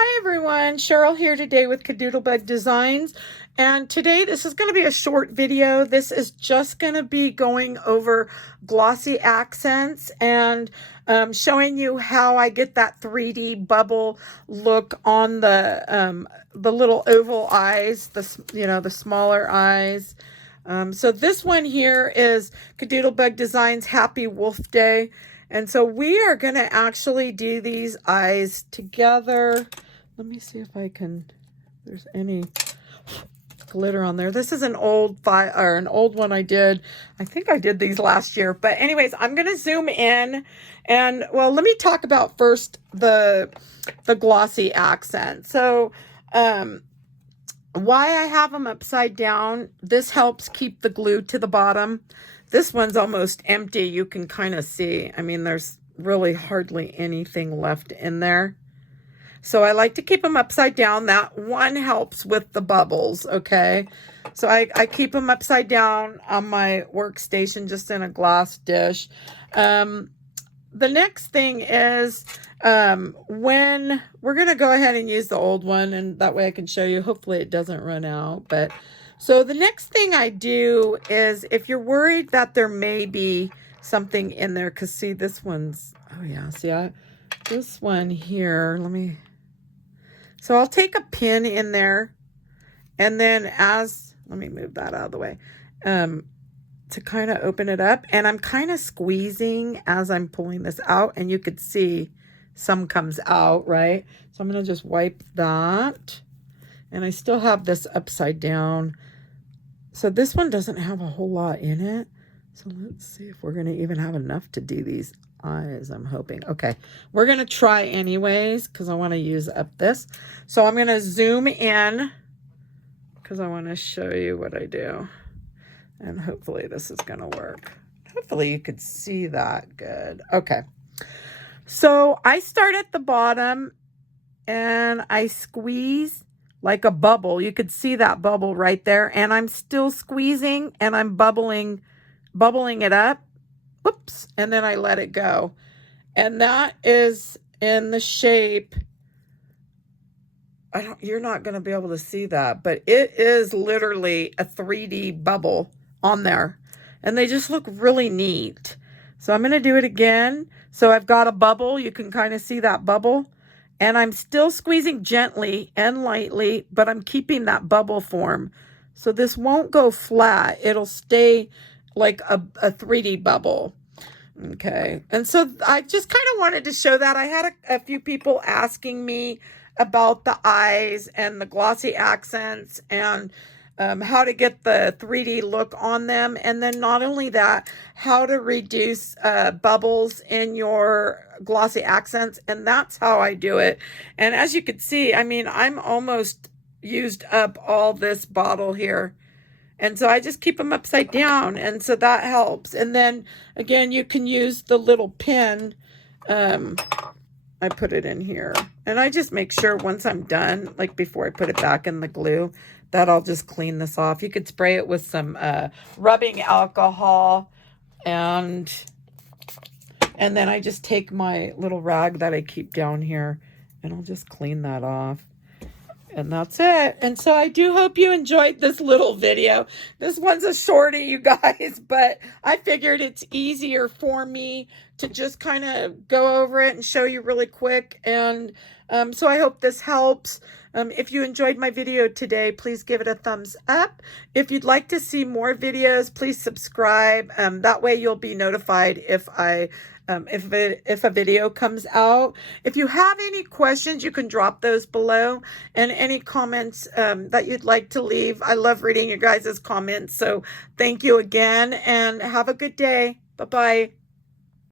Hi everyone, Cheryl here today with Cadoodlebug Designs, and today this is going to be a short video. This is just going to be going over glossy accents and showing you how I get that 3D bubble look on the little oval eyes, the smaller eyes. So this one here is Cadoodlebug Designs Happy Wolf Day. And so we are going to actually do these eyes together. Let me see if I can, there's any glitter on there. This is an old one I did. I think I did these last year. But anyways, I'm going to zoom in and, well, let me talk about first the glossy accent. So, why I have them upside down, this helps keep the glue to the bottom. This one's almost empty. You can kind of see. I mean, there's really hardly anything left in there. So I like to keep them upside down. That one helps with the bubbles, okay? So I keep them upside down on my workstation, just in a glass dish. The next thing is when we're going to go ahead and use the old one, and that way I can show you. Hopefully it doesn't run out. But so the next thing I do is, if you're worried that there may be something in there, because see, this one's, oh yeah, see, this one here, so I'll take a pin in there, and then let me move that out of the way, to kind of open it up, and I'm kind of squeezing as I'm pulling this out, and you could see some comes out, right? So I'm going to just wipe that, and I still have this upside down. So this one doesn't have a whole lot in it. So let's see if we're going to even have enough to do these eyes, I'm hoping. Okay, we're going to try anyways, because I want to use up this. So I'm going to zoom in, because I want to show you what I do. And hopefully this is going to work. Hopefully you could see that good. Okay. So I start at the bottom and I squeeze like a bubble. You could see that bubble right there. And I'm still squeezing and I'm bubbling it up. Whoops. And then I let it go. And that is in the shape. You're not going to be able to see that, but it is literally a 3D bubble on there, and they just look really neat. So I'm going to do it again. So I've got a bubble. You can kind of see that bubble, and I'm still squeezing gently and lightly, but I'm keeping that bubble form. So this won't go flat. It'll stay like a 3D bubble. Okay. And so I just kind of wanted to show that. I had a few people asking me about the eyes and the glossy accents and how to get the 3D look on them. And then not only that, how to reduce bubbles in your glossy accents. And that's how I do it. And as you can see, I mean, I'm almost used up all this bottle here. And so I just keep them upside down. And so that helps. And then again, you can use the little pin. I put it in here, and I just make sure once I'm done, like before I put it back in the glue, that I'll just clean this off. You could spray it with some rubbing alcohol, and then I just take my little rag that I keep down here, and I'll just clean that off. And that's it. And so I do hope you enjoyed this little video. This one's a shorty, you guys, but I figured it's easier for me to just kind of go over it and show you really quick. And so I hope this helps. If you enjoyed my video today, please give it a thumbs up. If you'd like to see more videos, please subscribe. That way you'll be notified if if a video comes out. If you have any questions, you can drop those below, and any comments that you'd like to leave. I love reading your guys' comments. So thank you again, and have a good day. Bye-bye.